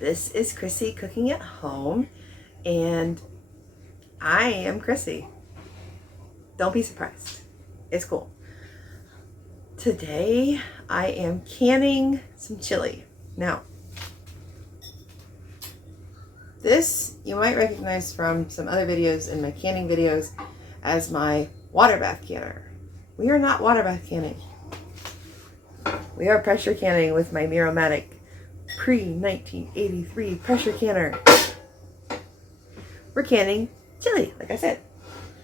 This is Chrissy cooking at home, and I am Chrissy. Don't be surprised. It's cool. Today I am canning some chili. Now, this you might recognize from some other videos in my canning videos as my water bath canner. We are not water bath canning. We are pressure canning with my Miromatic pre-1983 pressure canner. We're canning chili, like I said.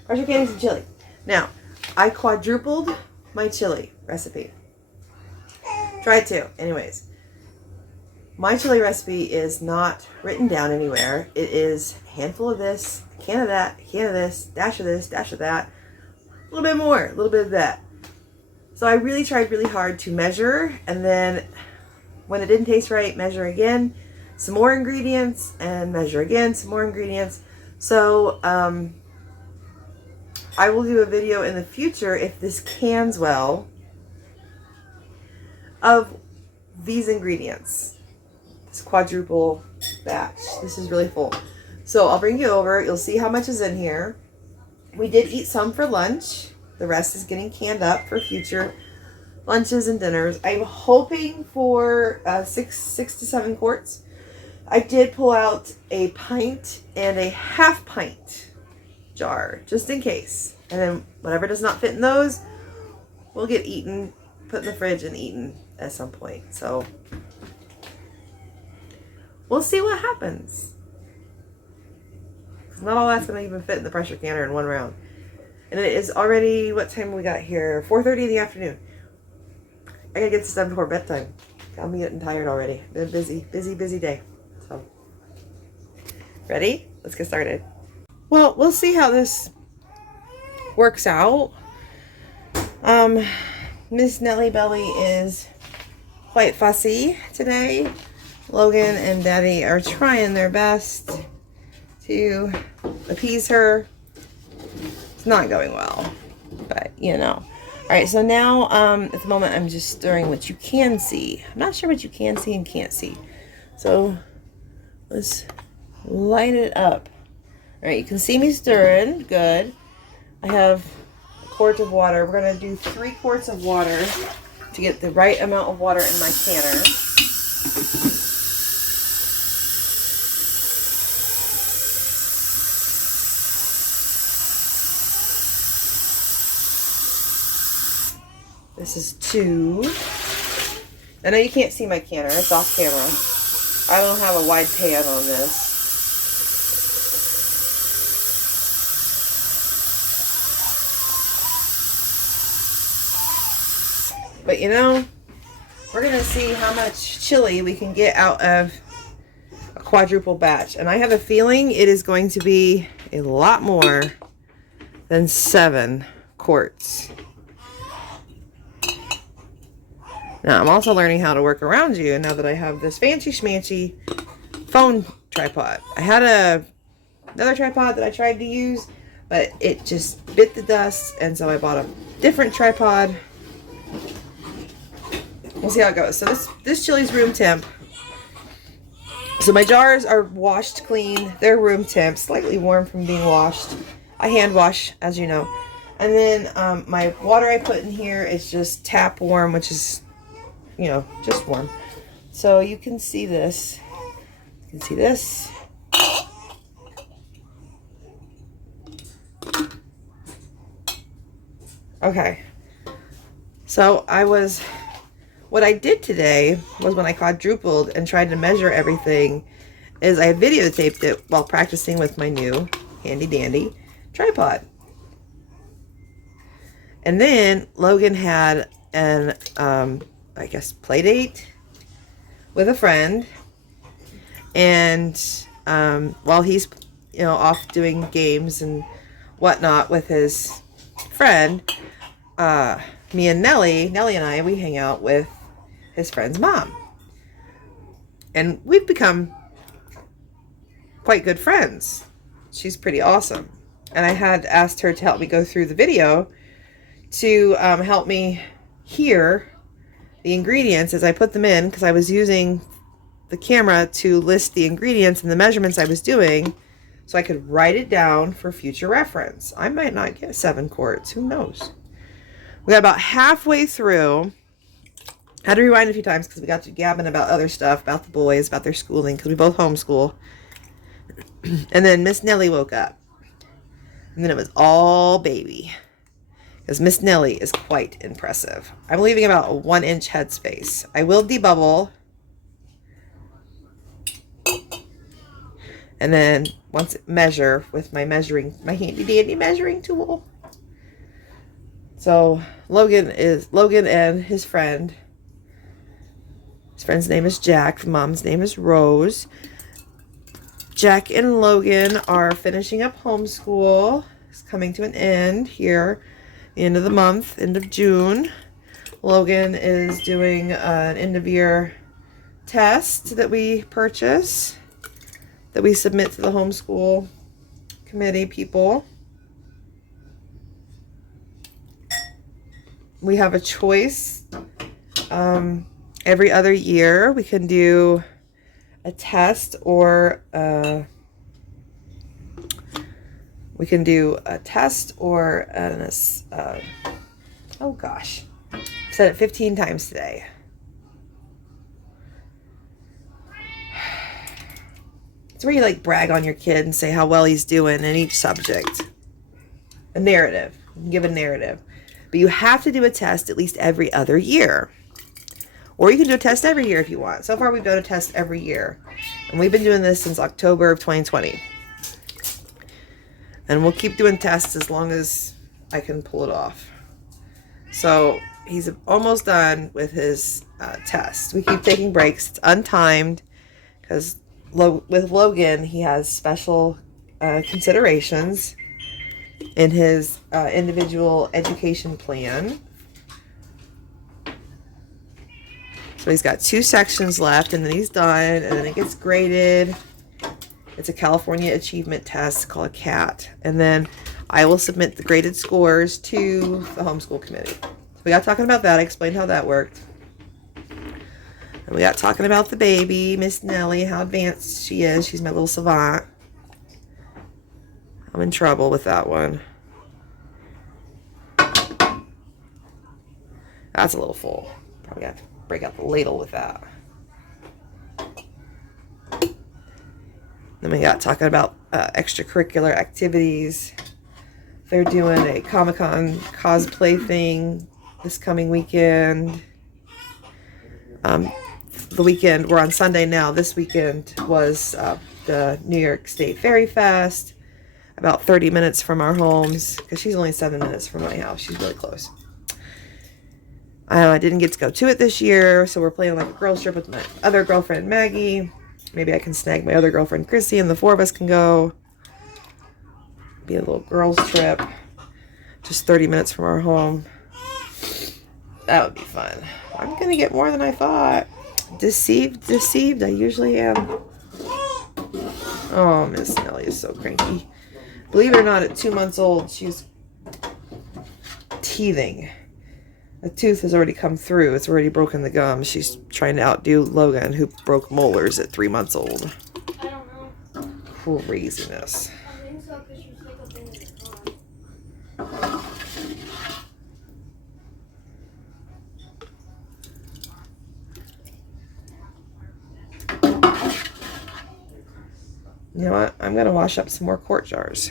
Pressure canning some chili. Now, I quadrupled my chili recipe. Tried to. Anyways, my chili recipe is not written down anywhere. It is a handful of this, a can of that, a can of this, dash of this, dash of that, a little bit more, a little bit of that. So I really tried really hard to measure, and then when it didn't taste right, measure again, some more ingredients, and measure again, some more ingredients. So I will do a video in the future, if this cans well, of these ingredients. This quadruple batch. This is really full. So I'll bring you over. You'll see how much is in here. We did eat some for lunch. The rest is getting canned up for future lunches and dinners. I'm hoping for 6 to 7 quarts. I did pull out a pint and a half pint jar, just in case. And then whatever does not fit in those will get eaten, put in the fridge and eaten at some point. So we'll see what happens. Not all that's going to even fit in the pressure canner in one round. And it is already, what time we got here? 4:30 in the afternoon. I gotta get this done before bedtime. I'm getting tired already. Been a busy day. So, ready? Let's get started. Well, we'll see how this works out. Miss Nellie Belly is quite fussy today. Logan and Daddy are trying their best to appease her. It's not going well, but you know. All right, so now at the moment I'm just stirring what you can see. I'm not sure what you can see and can't see. So let's light it up. All right, you can see me stirring. Good. I have a quart of water. We're going to do 3 quarts of water to get the right amount of water in my canner. This is 2. I know you can't see my canner. It's off camera. I don't have a wide pan on this. But you know, we're going to see how much chili we can get out of a quadruple batch. And I have a feeling it is going to be a lot more than 7 quarts. Now, I'm also learning how to work around you now that I have this fancy schmancy phone tripod. I had another tripod that I tried to use, but it just bit the dust, and so I bought a different tripod. We'll see how it goes. So this chili's room temp. So my jars are washed clean. They're room temp, slightly warm from being washed. I hand wash, as you know. And then my water I put in here is just tap warm, which is, you know, just warm. So you can see this. You can see this. Okay. So what I did today was, when I quadrupled and tried to measure everything, is I videotaped it while practicing with my new handy dandy tripod. And then Logan had an I guess play date with a friend, and while he's, you know, off doing games and whatnot with his friend, me and Nellie and I, we hang out with his friend's mom, and we've become quite good friends. She's pretty awesome, and I had asked her to help me go through the video to help me hear the ingredients as I put them in, because I was using the camera to list the ingredients and the measurements I was doing so I could write it down for future reference. I might not get 7 quarts. Who knows? We got about halfway through. I had to rewind a few times because we got to gabbing about other stuff, about the boys, about their schooling, because we both homeschool. And then Miss Nellie woke up. And then it was all baby. Because Miss Nellie is quite impressive. I'm leaving about a 1-inch headspace. I will debubble. And then once measure with my handy dandy measuring tool. So Logan and his friend. His friend's name is Jack. Mom's name is Rose. Jack and Logan are finishing up homeschool. It's coming to an end here, the end of the month, end of June. Logan is doing an end of year test that we purchase, that we submit to the homeschool committee people. We have a choice. Every other year we can do a test or an oh gosh, I said it 15 times today. It's where you like brag on your kid and say how well he's doing in each subject. A narrative. You can give a narrative. But you have to do a test at least every other year. Or you can do a test every year if you want. So far we've done a test every year. And we've been doing this since October of 2020. And we'll keep doing tests as long as I can pull it off. So he's almost done with his test. We keep taking breaks. It's untimed because with Logan, he has special considerations in his individual education plan. So he's got 2 sections left, and then he's done, and then it gets graded. It's a California Achievement Test called a CAT. And then I will submit the graded scores to the homeschool committee. So we got talking about that. I explained how that worked. And we got talking about the baby, Miss Nellie, how advanced she is. She's my little savant. I'm in trouble with that one. That's a little full. Probably got to break out the ladle with that. Then we got talking about extracurricular activities. They're doing a Comic-Con cosplay thing this coming weekend. The weekend, we're on Sunday now. This weekend was the New York State Fairy Fest, about 30 minutes from our homes, because she's only 7 minutes from my house. She's really close. I didn't get to go to it this year, so we're planning like a girls trip with my other girlfriend, Maggie. Maybe I can snag my other girlfriend, Chrissy, and the 4 of us can go. Be a little girls trip. Just 30 minutes from our home. That would be fun. I'm going to get more than I thought. Deceived. I usually am. Oh, Miss Nellie is so cranky. Believe it or not, at 2 months old, she's teething. A tooth has already come through. It's already broken the gum. She's trying to outdo Logan, who broke molars at 3 months old. I don't know. Craziness. I think so, because she's like up in the car. You know what? I'm going to wash up some more quart jars.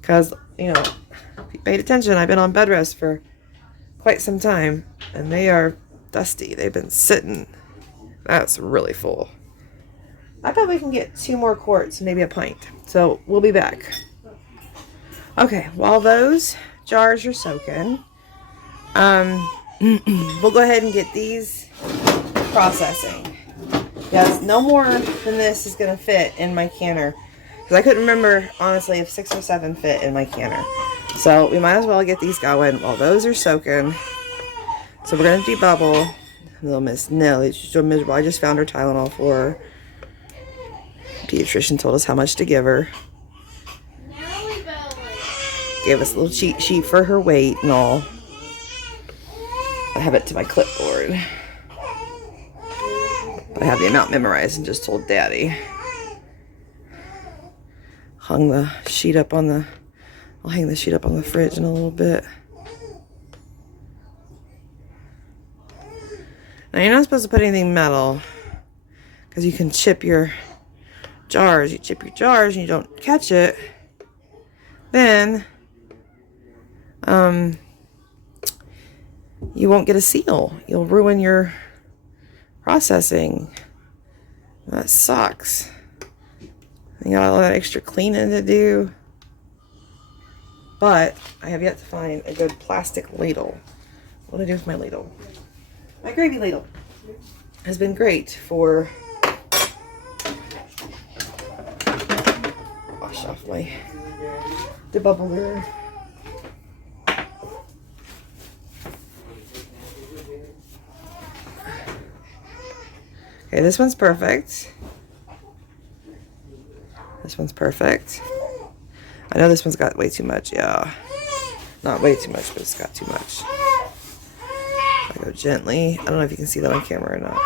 Because, you know, if you paid attention, I've been on bed rest for quite some time. And they are dusty. They've been sitting. That's really full. I bet we can get 2 more quarts, maybe a pint. So we'll be back. Okay, while those jars are soaking, we'll go ahead and get these processing. Yes, no more than this is going to fit in my canner. Because I couldn't remember, honestly, if 6 or 7 fit in my canner. So we might as well get these going while those are soaking. So we're going to debubble. Little Miss Nellie, she's so miserable. I just found her Tylenol for her. Pediatrician told us how much to give her. Gave us a little cheat sheet for her weight and all. I have it to my clipboard. I have the amount memorized and just told Daddy. Hung the sheet up on the, I'll hang the sheet up on the fridge in a little bit. Now you're not supposed to put anything metal because you can chip your jars. You chip your jars and you don't catch it, then you won't get a seal. You'll ruin your processing. That sucks. You got all that extra cleaning to do. But I have yet to find a good plastic ladle. What do I do with my ladle? My gravy ladle has been great for wash off my debubbler. Okay, this one's perfect. This one's perfect. I know this one's got way too much, yeah. Not way too much, but it's got too much. I go gently. I don't know if you can see that on camera or not.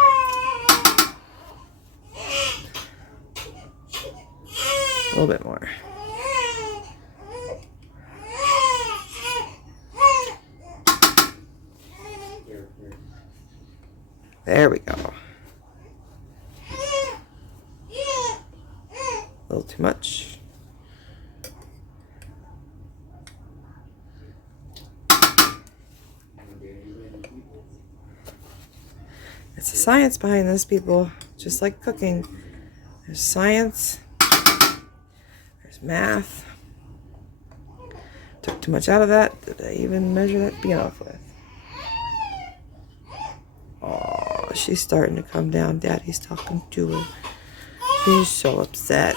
A little bit more. There we go. A little too much. It's a science behind this, people. Just like cooking. There's science. There's math. Took too much out of that. Did I even measure that to begin off with? Oh, she's starting to come down. Daddy's talking to her. He's so upset.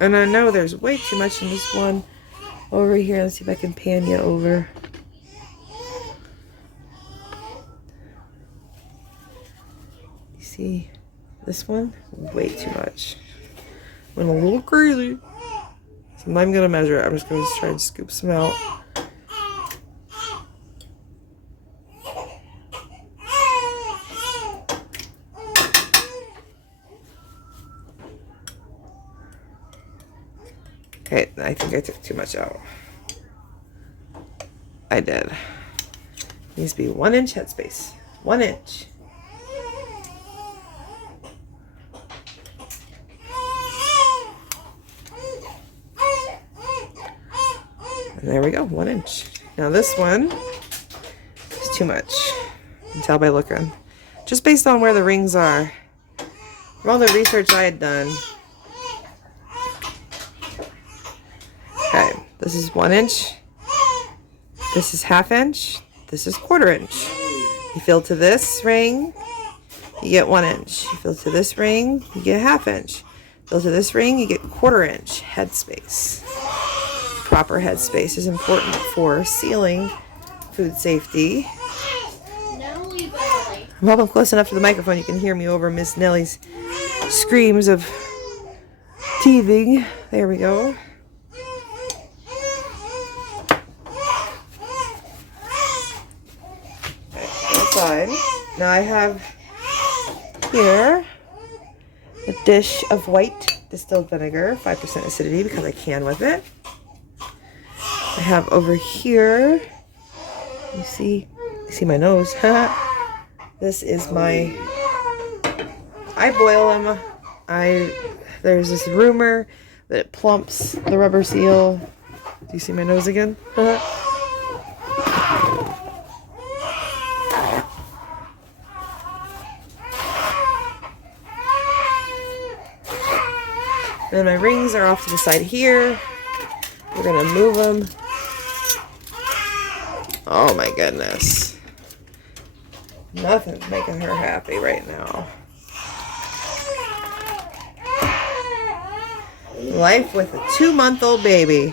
And I know there's way too much in this one over here. Let's see if I can pan you over. You see this one? Way too much. Went a little crazy. So I'm not even going to measure it. I'm just going to try and scoop some out. Okay, I think I took too much out. I did. Needs to be 1 inch headspace. 1 inch. And there we go, 1 inch. Now this one is too much. You can tell by looking. Just based on where the rings are. From all the research I had done. Okay, this is 1 inch. This is 1/2 inch. This is 1/4 inch. You fill to this ring, you get 1 inch. You fill to this ring, you get 1/2 inch. Fill to this ring, you get 1/4 inch headspace. Proper headspace is important for sealing, food safety. Nellie. I'm hoping close enough to the microphone you can hear me over Miss Nellie's screams of teething. There we go. Side. Now I have here a dish of white distilled vinegar, 5% acidity because I can with it. I have over here, you see my nose. This is my, I boil them. There's this rumor that it plumps the rubber seal. Do you see my nose again? And my rings are off to the side here. We're gonna move them. Oh my goodness. Nothing's making her happy right now. Life with a 2-month-old baby.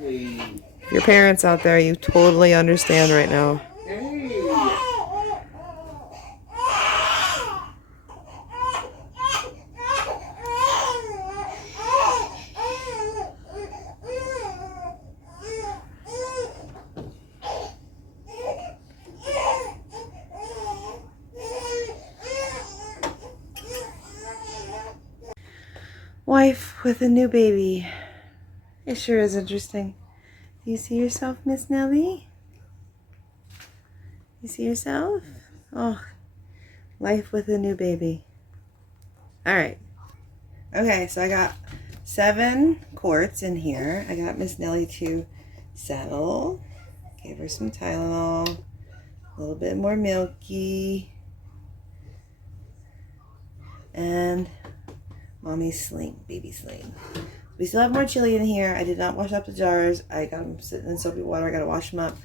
If you're parents out there, you totally understand right now. Wife with a new baby. It sure is interesting. Do you see yourself, Miss Nellie? You see yourself? Oh, life with a new baby. All right. Okay, so I got 7 quarts in here. I got Miss Nellie to settle. Gave her some Tylenol. A little bit more milky. And Mommy's sling, baby sling. We still have more chili in here. I did not wash up the jars. I got them sitting in soapy water. I got to wash them up.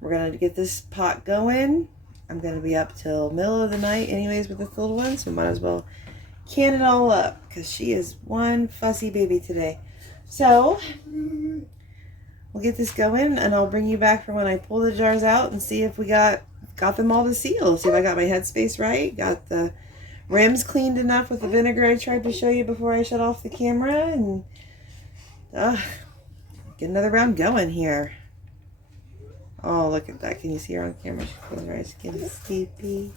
We're going to get this pot going. I'm going to be up till middle of the night anyways with this little one, so might as well can it all up because she is one fussy baby today. So we'll get this going and I'll bring you back for when I pull the jars out and see if we got them all to seal. See if I got my headspace right. Got the rims cleaned enough with the vinegar I tried to show you before I shut off the camera, and get another round going here. Oh, look at that. Can you see her on camera? She's closing her eyes. She's getting sleepy.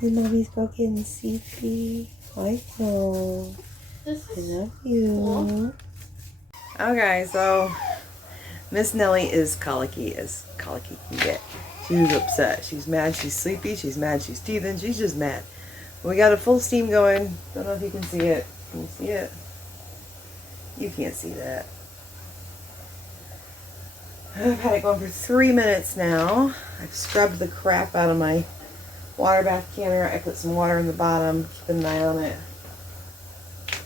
Your mommy's getting sleepy. I know. I love you. Okay, so Miss Nellie is colicky as colicky can get. She's upset. She's mad. She's sleepy. She's mad. She's teething. She's just mad. We got a full steam going. Don't know if you can see it. Can you see it? You can't see that. I've had it going for 3 minutes now. I've scrubbed the crap out of my water bath canner. I put some water in the bottom, keeping an eye on it.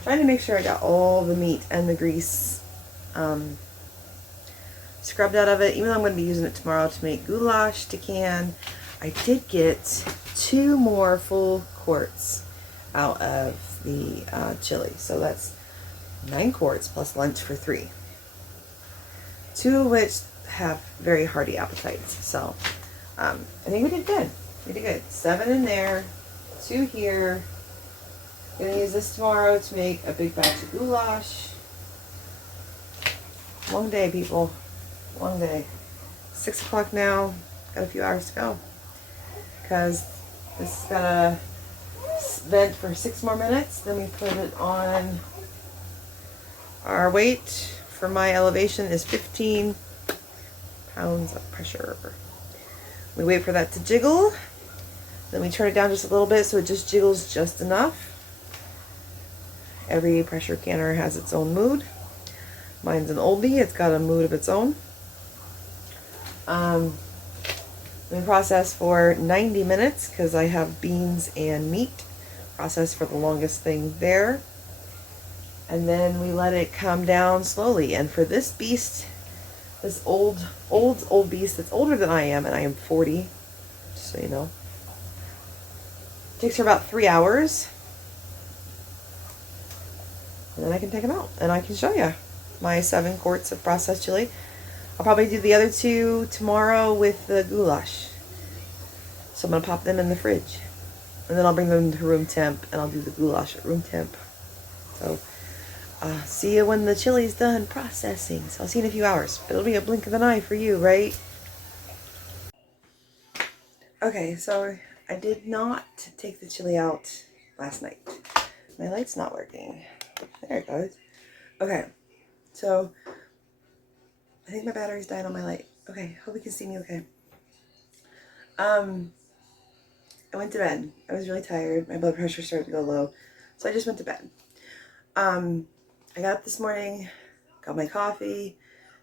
Trying to make sure I got all the meat and the grease scrubbed out of it, even though I'm going to be using it tomorrow to make goulash to can. I did get 2 more full quarts out of the chili, so that's 9 quarts plus lunch for 3. 2 of which have very hearty appetites, so I think we did good. We did good. 7 in there, 2 here. Gonna use this tomorrow to make a big batch of goulash. Long day, people. Long day. 6 o'clock now. Got a few hours to go. Because this is gonna vent for 6 more minutes. Then we put it on. Our weight for my elevation is 15 pounds of pressure. We wait for that to jiggle. Then we turn it down just a little bit so it just jiggles just enough. Every pressure canner has its own mood. Mine's an oldie. It's got a mood of its own. We process for 90 minutes because I have beans and meat. Process for the longest thing there. And then we let it come down slowly. And for this beast, this old beast that's older than I am, and I am 40, just so you know, it takes her about 3 hours. And then I can take them out and I can show you my 7 quarts of processed chili. I'll probably do the other 2 tomorrow with the goulash. So I'm going to pop them in the fridge. And then I'll bring them to room temp and I'll do the goulash at room temp. So see you when the chili's done processing. So I'll see you in a few hours. But it'll be a blink of an eye for you, right? Okay, so I did not take the chili out last night. My light's not working. There it goes. Okay, so I think my battery's died on my light. Okay, hope you can see me okay. I went to bed. I was really tired. My blood pressure started to go low. So I just went to bed. I got up this morning, got my coffee,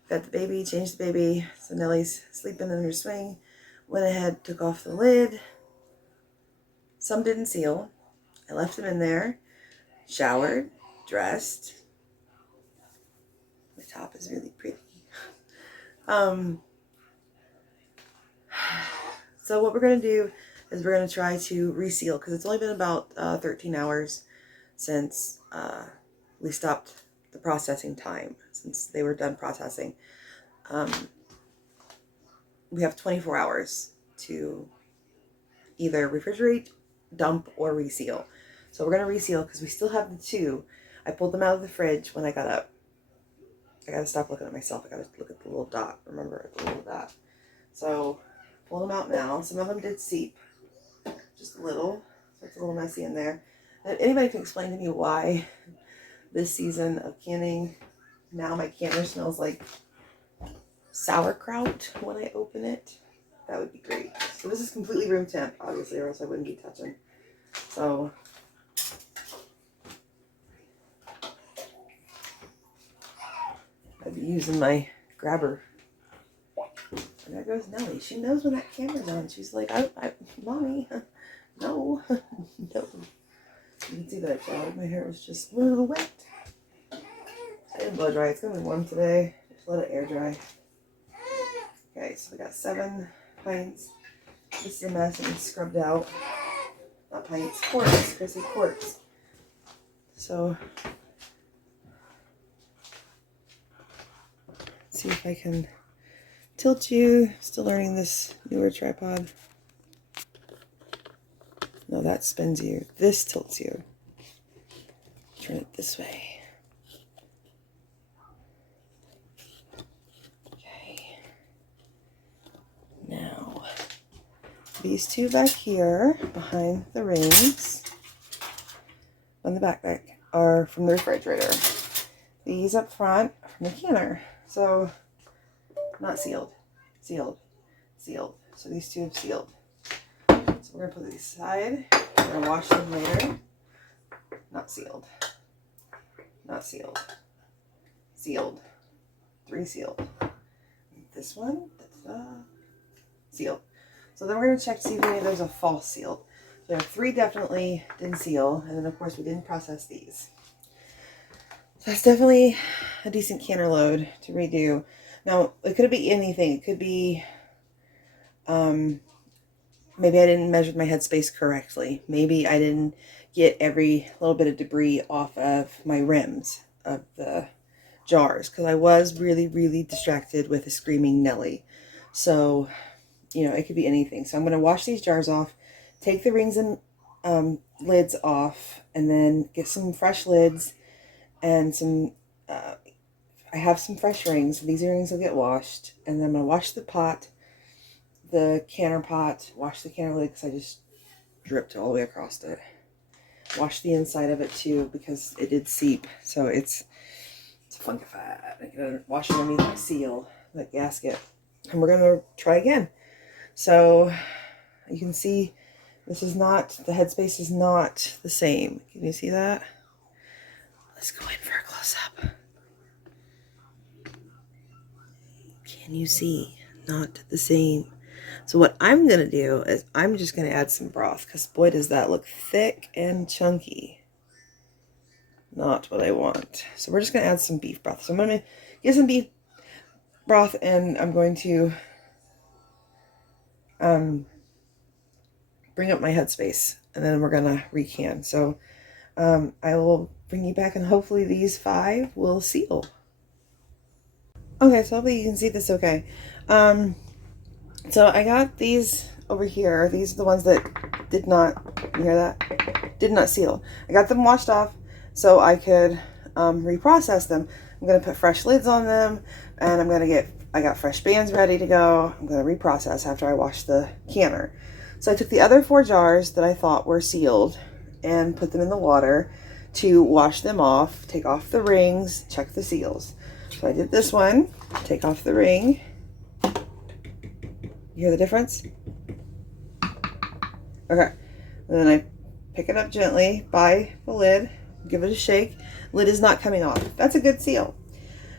fed the baby, changed the baby. So Nellie's sleeping in her swing. Went ahead, took off the lid. Some didn't seal. I left them in there. Showered, dressed. My top is really pretty. So what we're going to do is we're going to try to reseal because it's only been about 13 hours since we stopped the processing time, since they were done processing. We have 24 hours to either refrigerate, dump, or reseal. So we're going to reseal because we still have the 2. I pulled them out of the fridge when I got up. I got to stop looking at myself. I got to look at the little dot. Remember the little dot. So pull them out now. Some of them did seep. Just a little. So it's a little messy in there. And anybody can explain to me why this season of canning. Now my canner smells like sauerkraut when I open it. That would be great. So this is completely room temp, obviously, or else I wouldn't be touching. So I'd be using my grabber. And there goes Nellie. She knows when that camera's on. She's like, Mommy, no, no. You can see that my hair was just a little wet. I didn't blow dry. It's going to be warm today. Just let it air dry. Okay, so we got 7 pints. This is a mess. It needs scrubbed out. Not pints, quarts. Chrissy, quarts. So, let's see if I can tilt you. Still learning this newer tripod. No, that spins you. This tilts you. Turn it this way. Okay. Now, these two back here behind the rings on the backpack are from the refrigerator. These up front are from the canner. So, not sealed. Sealed. Sealed. So these two have sealed. So we're going to put these aside. We're going to wash them later. Not sealed. Not sealed. Sealed. 3 sealed. This one, sealed. So then we're going to check to see if any of those are false sealed. So we have 3 definitely didn't seal. And then of course we didn't process these. So that's definitely a decent canner load to redo. Now, it could be anything. It could be, maybe I didn't measure my headspace correctly. Maybe I didn't get every little bit of debris off of my rims of the jars. Because I was really, really distracted with a screaming Nellie. So, you know, it could be anything. So I'm going to wash these jars off, take the rings and lids off, and then get some fresh lids and some... I have some fresh rings. These earrings will get washed. And then I'm going to wash the pot, the canner pot, wash the canner lid because I just dripped all the way across it. Wash the inside of it too because it did seep. So it's funkified. I'm going to wash it underneath my seal, that gasket. And we're going to try again. So you can see this is not, the headspace is not the same. Can you see that? Let's go in for a close-up. Can you see? Not the same. So what I'm going to do is I'm just going to add some broth because boy does that look thick and chunky. Not what I want. So we're just going to add some beef broth. So I'm going to get some beef broth and I'm going to bring up my headspace and then we're going to recan. So I will bring you back and hopefully these 5 will seal. Okay, so hopefully you can see this okay. So I got these over here. These are the ones that did not, you hear that? Did not seal. I got them washed off so I could reprocess them. I'm going to put fresh lids on them and I got fresh bands ready to go. I'm going to reprocess after I wash the canner. So I took the other 4 jars that I thought were sealed and put them in the water to wash them off, take off the rings, check the seals. So I did this one, take off the ring. You hear the difference? Okay. And then I pick it up gently by the lid, give it a shake. Lid is not coming off. That's a good seal.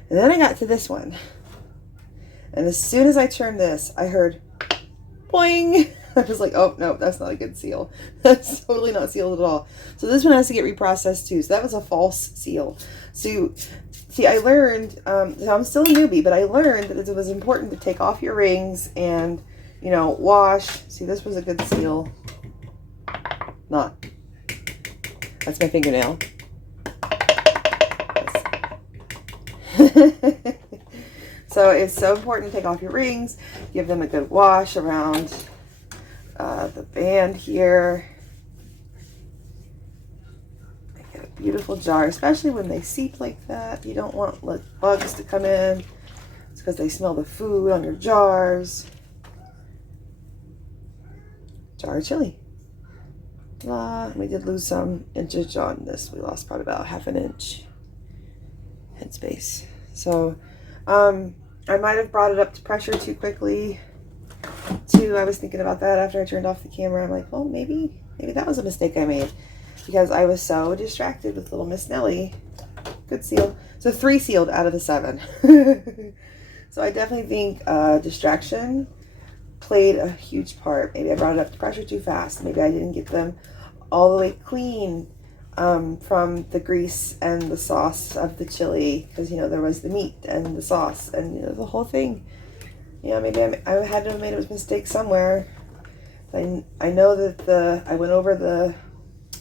And then I got to this one. And as soon as I turned this, I heard boing. I was like, oh, no, that's not a good seal. That's totally not sealed at all. So this one has to get reprocessed too. So that was a false seal. So, see, I learned, so I'm still a newbie, but I learned that it was important to take off your rings and, you know, wash. See, this was a good seal. Not. That's my fingernail. So it's so important to take off your rings, give them a good wash around the band here. Make it a beautiful jar, especially when they seep like that. You don't want bugs to come in. It's because they smell the food on your jars. Jar of chili. We did lose some inches on this. We lost probably about ½ an inch. headspace. So, I might have brought it up to pressure too quickly, too. I was thinking about that after I turned off the camera. I'm like, well, maybe that was a mistake I made because I was so distracted with little Miss Nellie. Good seal. So 3 sealed out of the 7. So I definitely think distraction played a huge part. Maybe I brought it up to pressure too fast. Maybe I didn't get them all the way clean from the grease and the sauce of the chili, because there was the meat and the sauce and the whole thing. Maybe I had to have made a mistake somewhere. I know that I went over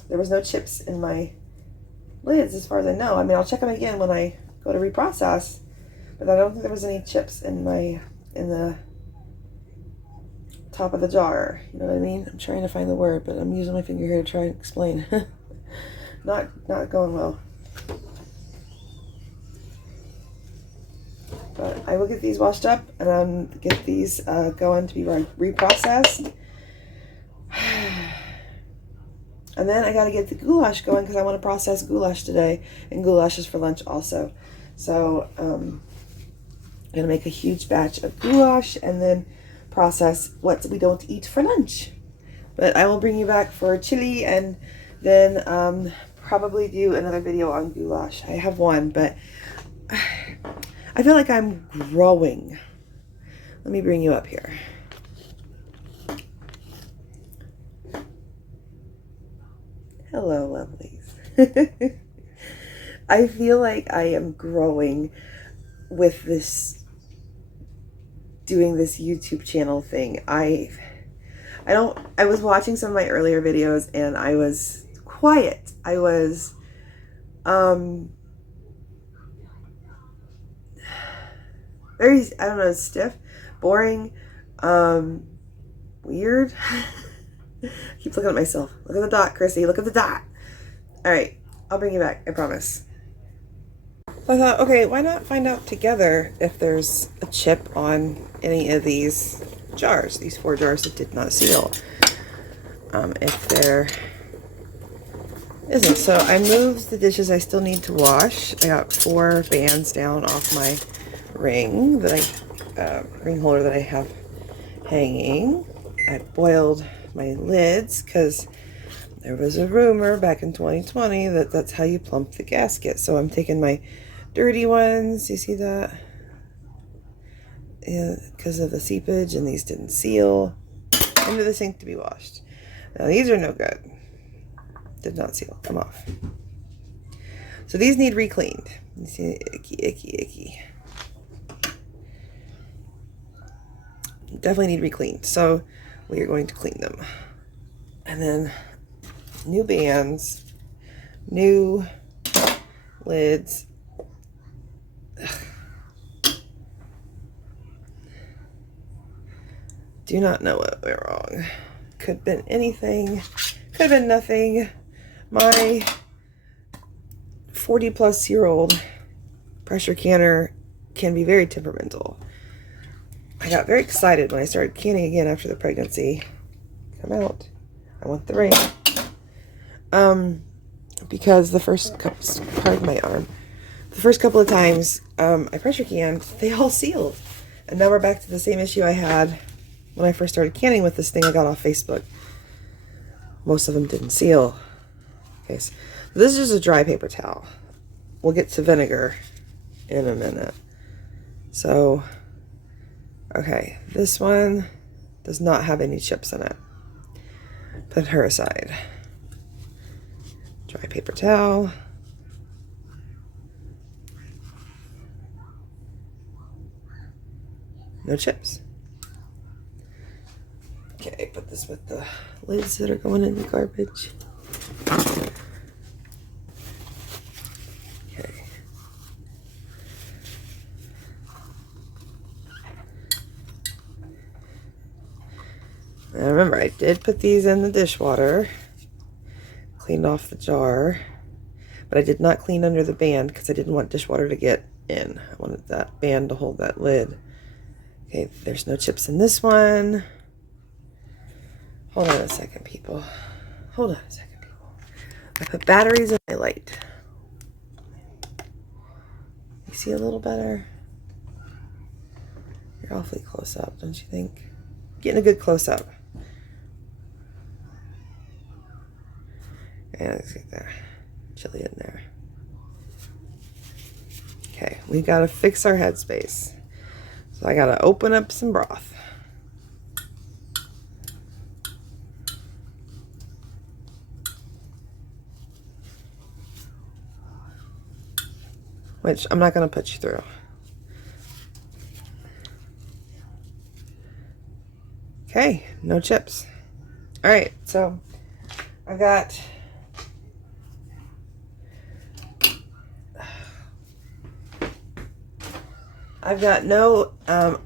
there was no chips in my lids as far as I know. I mean, I'll check them again when I go to reprocess, but I don't think there was any chips in the top of the jar. You know what I mean? I'm trying to find the word, but I'm using my finger here to try and explain. Not going well. But I will get these washed up and get these going to be reprocessed. And then I got to get the goulash going because I want to process goulash today, and goulash is for lunch also. So I'm going to make a huge batch of goulash and then process what we don't eat for lunch. But I will bring you back for chili and then probably do another video on goulash. I have one, but I feel like I'm growing. Let me bring you up here. Hello, lovelies. I feel like I am growing with this, doing this YouTube channel thing. I was watching some of my earlier videos and I was quiet. I was very, I don't know, stiff, boring, weird. I keep looking at myself. Look at the dot, Chrissy. Look at the dot. All right, I'll bring you back. I promise. So I thought, okay, why not find out together if there's a chip on any of these jars, these 4 jars that did not seal. If there isn't. So I moved the dishes I still need to wash. I got 4 bands down off my ring ring holder that I have hanging. I boiled my lids because there was a rumor back in 2020 that that's how you plump the gasket. So I'm taking my dirty ones, you see that? Yeah, because of the seepage, and these didn't seal, into the sink to be washed. Now these are no good. Did not seal. Come off. So these need re-cleaned. You see, icky, icky, icky. Definitely need re-cleaned. So we are going to clean them. And then new bands, new lids. Ugh. Do not know what went wrong. Could have been anything. Could have been nothing. My 40-plus-year-old pressure canner can be very temperamental. I got very excited when I started canning again after the pregnancy. Come out. I want the ring. Because the first couple, pardon my arm, the first couple of times I pressure canned, they all sealed. And now we're back to the same issue I had when I first started canning with this thing I got off Facebook. Most of them didn't seal. Okay, so this is just a dry paper towel. We'll get to vinegar in a minute. So, okay, this one does not have any chips in it. Put her aside. Dry paper towel. No chips. Okay, put this with the lids that are going in the garbage. Okay. Now remember, I did put these in the dishwater. Cleaned off the jar. But I did not clean under the band because I didn't want dishwater to get in. I wanted that band to hold that lid. Okay, there's no chips in this one. Hold on a second, people. Hold on a second, people. I put batteries in my light. You see a little better? You're awfully close up, don't you think? Getting a good close up. And let's get the chili in there. Okay, we gotta fix our headspace. So I gotta open up some broth. Which I'm not gonna put you through. Okay, no chips. All right, so I've got no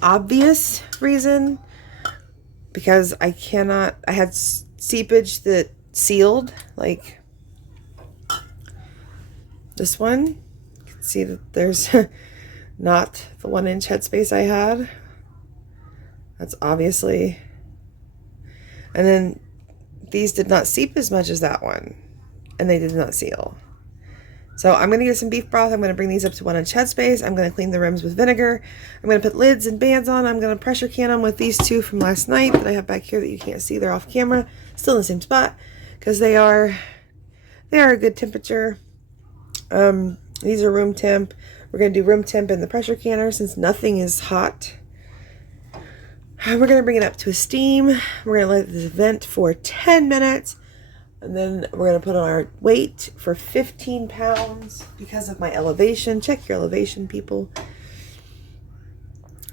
obvious reason because I had seepage that sealed, like this one. You can see that there's not the 1-inch headspace I had. That's obviously, and then these did not seep as much as that one, and they did not seal. So I'm going to get some beef broth. I'm going to bring these up to 1-inch headspace. I'm going to clean the rims with vinegar. I'm going to put lids and bands on. I'm going to pressure can them with these two from last night that I have back here that you can't see. They're off camera, still in the same spot because they are a good temperature. These are room temp. We're going to do room temp in the pressure canner since nothing is hot. We're going to bring it up to a steam. We're going to let this vent for 10 minutes. And then we're going to put on our weight for 15 pounds because of my elevation. Check your elevation, people.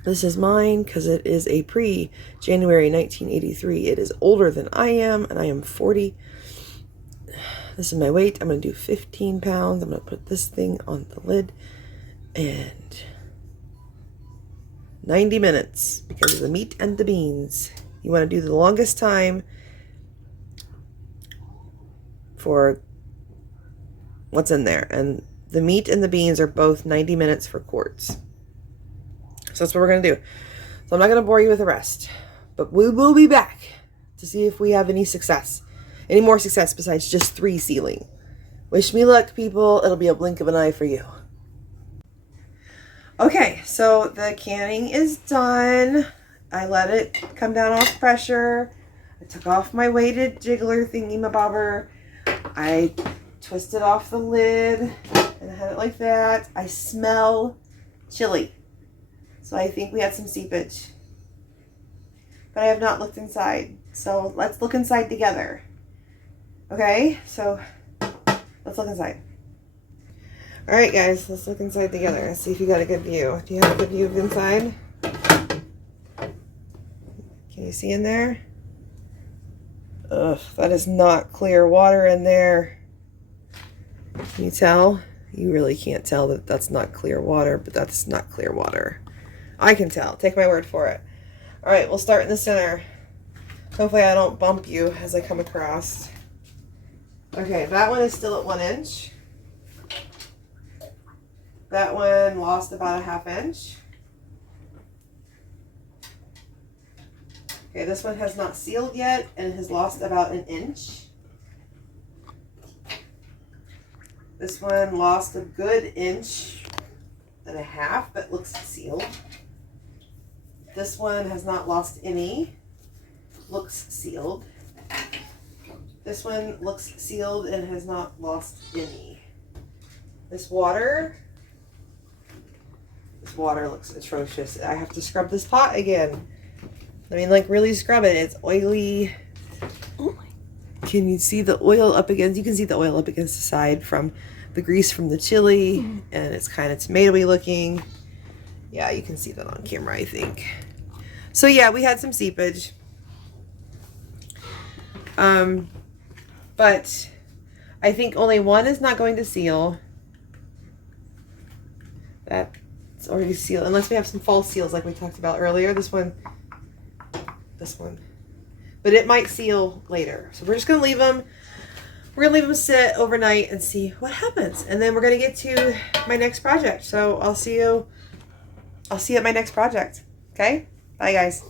This is mine because it is a pre-January 1983. It is older than I am, and I am 40. This is my weight. I'm going to do 15 pounds. I'm going to put this thing on the lid. And 90 minutes because of the meat and the beans. You want to do the longest time for what's in there. And the meat and the beans are both 90 minutes for quarts. So that's what we're going to do. So I'm not going to bore you with the rest. But we will be back to see if we have any success. Any more success besides just 3 sealing. Wish me luck, people. It'll be a blink of an eye for you. Okay, so the canning is done. I let it come down off pressure. I took off my weighted jiggler thingy-mabobber. I twisted off the lid and I had it like that. I smell chili. So I think we had some seepage. But I have not looked inside. So let's look inside together. Okay, so let's look inside. All right, guys, let's look inside together and see if you got a good view. Do you have a good view of inside? Can you see in there? Ugh, that is not clear water in there. Can you tell? You really can't tell that that's not clear water, but that's not clear water. I can tell. Take my word for it. All right, we'll start in the center. Hopefully I don't bump you as I come across. Okay, that one is still at 1 inch. That one lost about a 1/2 inch. Okay, this one has not sealed yet and has lost about 1 inch. This one lost a good 1.5 inches, but looks sealed. This one has not lost any, looks sealed. This one looks sealed and has not lost any. This water looks atrocious. I have to scrub this pot again. I mean, like, really scrub it. It's oily. Oh my. Can you see the oil up against? You can see the oil up against the side from the grease from the chili, and it's kind of tomatoey looking. Yeah, you can see that on camera, I think. So yeah, we had some seepage. But I think only one is not going to seal. That's already sealed, unless we have some false seals like we talked about earlier. This one. But it might seal later. So we're just going to leave them. We're going to leave them sit overnight and see what happens. And then we're going to get to my next project. So I'll see you at my next project. Okay? Bye, guys.